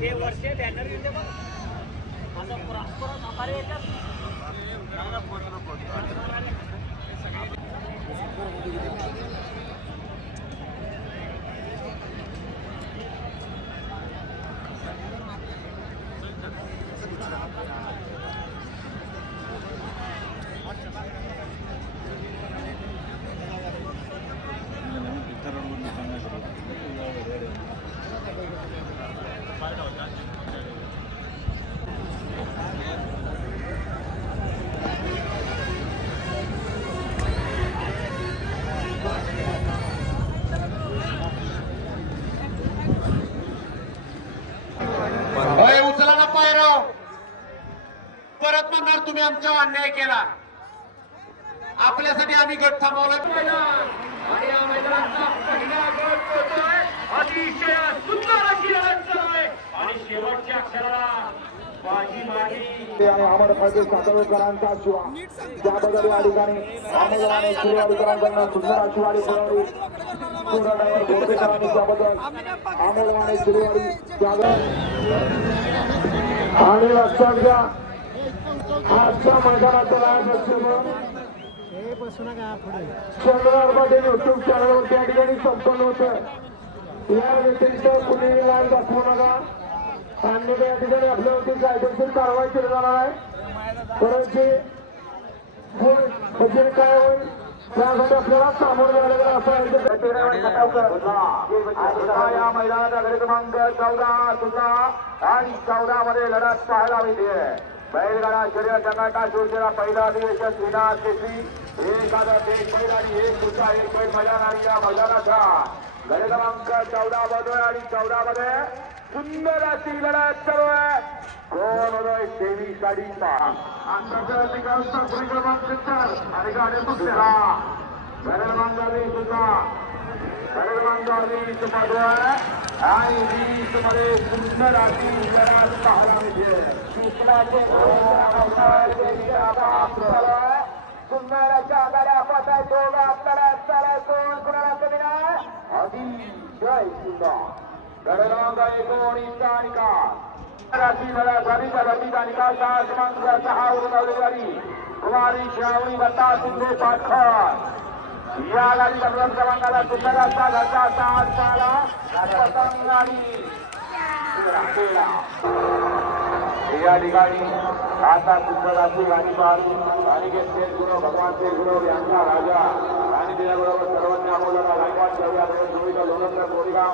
ते वर्षे बॅनर येते बघ आता परत अपारे येतात उचला ना पायराव परत म्हणणार तुम्ही आमच्यावर अन्याय केला आपल्यासाठी आम्ही गट थांबवला आणि या मैदानाचा पहिला गट होतोय अतिशय सुंदर अशी लढत चालू आहे आणि शेवटच्या क्षणाला अमर फायदे सातवकरांचा शिवा त्याबद्दल या ठिकाणी आमेगावाने शिवाडीकरांकडून सुंदर अशी वाडी पळवली सुंदर घोडेकरांनी त्याबद्दल आमेगावाने शिवाडी आणि लक्षात घ्या आजच्या मैदानाचा युट्यूब चॅनलवर त्या ठिकाणी संपन्न होतं या व्यतिरिक्त कुणी लाईव्ह दाखवू नका अन्य या ठिकाणी आपल्यावरती कायदेशीर कारवाई केली जाणार आहे परंतु म्हणजे काय होईल त्यासाठी आपल्याला सामोरं जायला असं या मैदानाचा गट क्रमांक 14 सुद्धा आणि 14 मध्ये लढत पाहायला मिळते बैलगाडा शर्यत संघटना शिवसेना पहिला अधिवेशन श्रीनाथ केसरी एक आदत एक बैल आणि एक पुढचा एक बैल मैदान आणि या मैदानाचा गट क्रमांक 14 मध्ये आणि 14 मध्ये सुंदर अशी लढत चालू आहे कोण होतोय 23 गाडी क्रमांक 4 आणि गाडी सुटलेला गट क्रमांक 20 सुद्धा गट क्रमांक 20 मध्ये आणि 20 मध्ये सुंदर अशी लढत पाहायला मिळते सुंदर अशा गाड्या पाहताय दोघा आपल्याला चालाय कोण कोणाला कमी नाही अतिशय सुंदर गडगाव 19 आणि का राशी लढा झाली का रमी आणि का 6 क्रमांक 6 वरून आलेली कुमारी श्रावणी दत्ता शिंदे पाटकर या गाडीच्या प्रथम क्रमांकाला सुंदर असा घरचा साथ पाला या ठिकाणी आता सुंदर अशी गाडी पाहली आणि घेतले गुरु भगवानचे गुरु यांचा राजा आणि त्याबरोबर सर्वांनी अमोलाला गायकवाड जोडीचा लोणंदर कोरेगाव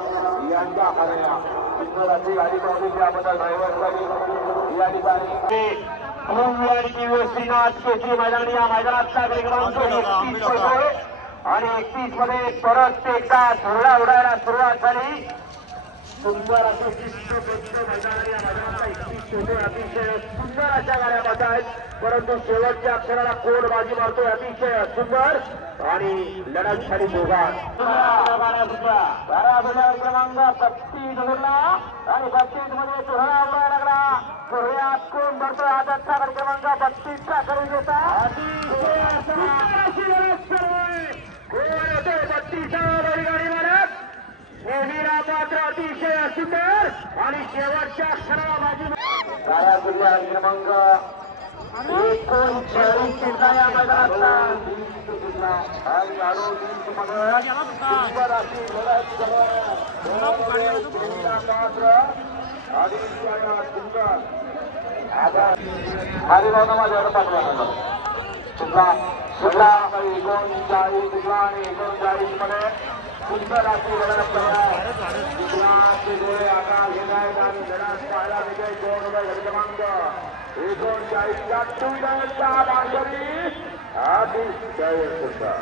यांच्या खाण्याला सुंदर अशी गाडी पाहली त्याबद्दल ड्रायव्हर या ठिकाणी श्रीनाथ केसरी मैदान या मैदानाचा क्रमांक 31 आणि 31 मध्ये परत एकदा धुरळा उडायला सुरुवात झाली सुंदर असे मैदान या मैदानाचा 31 अतिशय सुंदर अशा गाड्या पाहत आहेत परंतु शेवटच्या अक्षराला कोण बाजी मारतोय अतिशय सुंदर आणि लढत झाली दोघांत क्रमांक 35 धरला आणि 32 मध्ये धुरळा उडायला लागला धुरळ्यात कोण भरतोय आदतचा गट क्रमांक 32 चा करून देता अतिशय कोण होते 32 बैलगाडी मालक मोहिरा मात्र अतिशय सुंदर आणि शेवटच्या क्षणाला बाजी गाड्या तुझ्या क्रमांक 39 या मैदानातला आणि आरो 20 मध्ये सुंदर अशी लढत मात्र आणि सुंदर आता हरिभावना माझ्याकडे पाठवा सुद्धा 39 आणि 39 मध्ये सुंदर अशी लढत डोळे आकार घेत आहेत आणि लढत पाहायला मिळते कोण गट क्रमांक 39 टूव्हीलरचा मार्गरी अतिशय सुंदर